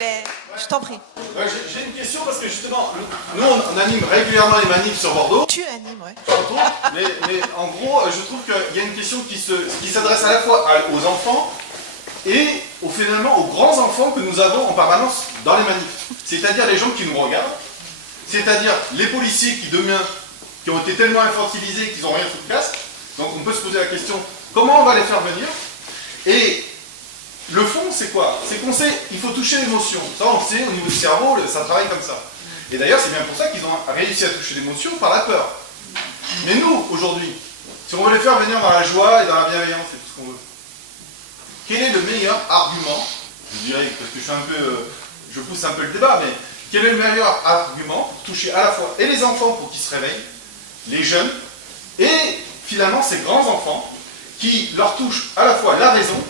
Je t'en prie. Ouais, j'ai une question parce que justement, nous on anime régulièrement les manifs sur Bordeaux. Tu animes, ouais. Mais en gros, je trouve qu'il y a une question qui s'adresse à la fois aux enfants et finalement aux grands enfants que nous avons en permanence dans les manifs. C'est-à-dire les gens qui nous regardent, c'est-à-dire les policiers qui ont été tellement infantilisés qu'ils n'ont rien foutu de casse. Donc on peut se poser la question, comment on va les faire venir? Et le fond, c'est quoi? C'est qu'on sait, il faut toucher l'émotion. Ça, on le sait, au niveau du cerveau, ça travaille comme ça. Et d'ailleurs, c'est bien pour ça qu'ils ont réussi à toucher l'émotion par la peur. Mais nous, aujourd'hui, si on veut les faire venir dans la joie et dans la bienveillance et tout ce qu'on veut, quel est le meilleur argument? Je dirais, parce que je pousse un peu le débat, mais quel est le meilleur argument pour toucher à la fois et les enfants pour qu'ils se réveillent, les jeunes, et finalement ces grands enfants qui leur touchent à la fois la raison,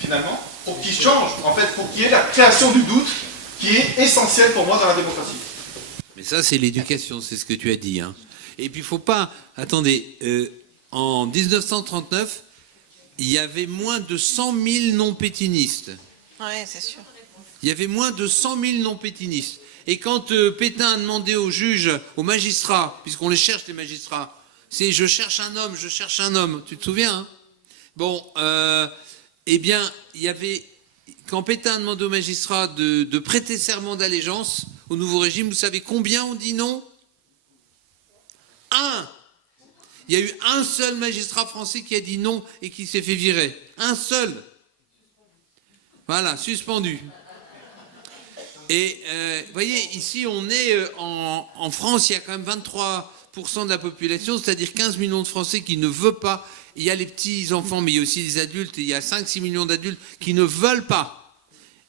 finalement, pour qu'ils changent, en fait, pour qu'il y ait la création du doute qui est essentielle pour moi dans la démocratie. Mais ça, c'est l'éducation, c'est ce que tu as dit. Hein. Et puis, il ne faut pas... Attendez, en 1939, il y avait moins de 100 000 non-pétinistes. Oui, c'est sûr. Il y avait moins de 100 000 non-pétinistes. Et quand Pétain a demandé aux juges, aux magistrats, puisqu'on les cherche, les magistrats, c'est « je cherche un homme, je cherche un homme ». Tu te souviens, hein? Bon, eh bien, il y avait... Quand Pétain a demandé aux magistrats de prêter serment d'allégeance au nouveau régime, vous savez combien ont dit non? Un! Il y a eu un seul magistrat français qui a dit non et qui s'est fait virer. Un seul. Voilà, suspendu. Et vous voyez, ici, on est en France, il y a quand même 23% de la population, c'est-à-dire 15 millions de Français qui ne veulent pas. Il y a les petits-enfants, mais il y a aussi les adultes, et il y a 5-6 millions d'adultes qui ne veulent pas,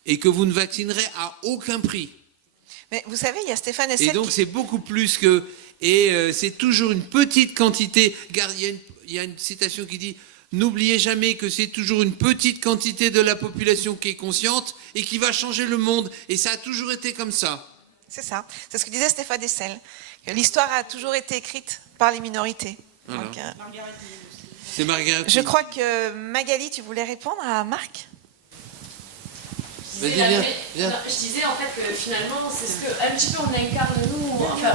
et que vous ne vaccinerez à aucun prix. Mais vous savez, il y a Stéphane Hessel. Et donc, c'est beaucoup plus que... Et c'est toujours une petite quantité. Regarde, il y a une citation qui dit « N'oubliez jamais que c'est toujours une petite quantité de la population qui est consciente et qui va changer le monde. » Et ça a toujours été comme ça. C'est ça. C'est ce que disait Stéphane Hessel. L'histoire a toujours été écrite par les minorités. Voilà. Donc, c'est Margaret. je crois que Magali, tu voulais répondre à Marc? Vas-y, viens. Je disais en fait que finalement, c'est ce que un petit peu on incarne nous. Enfin,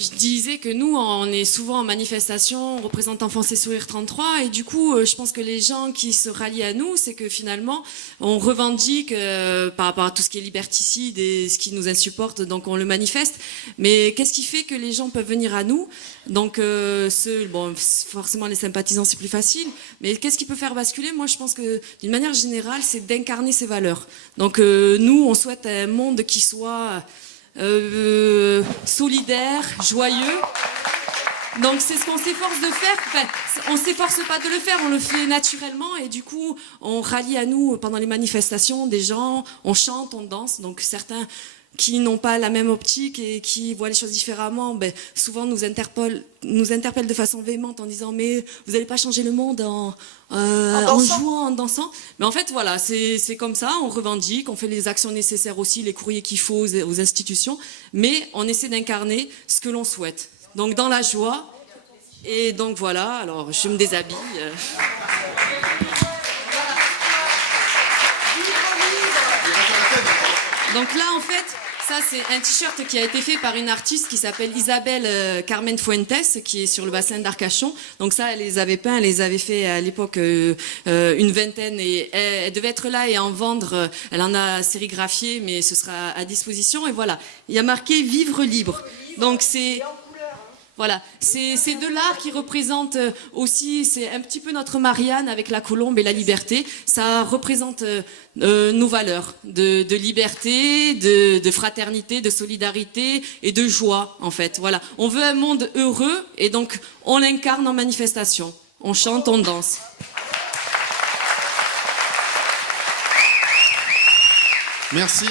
je disais que nous, on est souvent en manifestation représentant Foncez Sourire 33 et du coup, je pense que les gens qui se rallient à nous, c'est que finalement, on revendique par rapport à tout ce qui est liberticide et ce qui nous insupporte, donc on le manifeste. Mais qu'est-ce qui fait que les gens peuvent venir à nous? Donc, bon, forcément les sympathisants c'est plus facile, mais qu'est-ce qui peut faire basculer? Moi je pense que d'une manière générale, c'est d'incarner ces valeurs. Donc nous, on souhaite un monde qui soit... solidaire, joyeux. Donc c'est ce qu'on s'efforce de faire. Enfin, on ne s'efforce pas de le faire, on le fait naturellement et du coup on rallie à nous pendant les manifestations des gens, on chante, on danse. Donc certains qui n'ont pas la même optique et qui voient les choses différemment, ben, souvent nous interpellent de façon véhémente en disant mais vous n'allez pas changer le monde en jouant, en dansant. Mais en fait voilà, c'est comme ça, on revendique, on fait les actions nécessaires aussi, les courriers qu'il faut aux institutions, mais on essaie d'incarner ce que l'on souhaite. Donc dans la joie, et donc voilà, alors je me déshabille. Donc là, en fait, ça c'est un t-shirt qui a été fait par une artiste qui s'appelle Isabelle Carmen Fuentes, qui est sur le bassin d'Arcachon. Donc ça, elle les avait peints, elle les avait fait à l'époque une vingtaine et elle devait être là et en vendre. Elle en a sérigraphié, mais ce sera à disposition. Et voilà, il y a marqué « Vivre libre ». Donc c'est... Voilà, c'est de l'art qui représente aussi, c'est un petit peu notre Marianne avec la colombe et la liberté. Ça représente nos valeurs de liberté, de fraternité, de solidarité et de joie en fait. Voilà, on veut un monde heureux et donc on l'incarne en manifestation. On chante, on danse. Merci.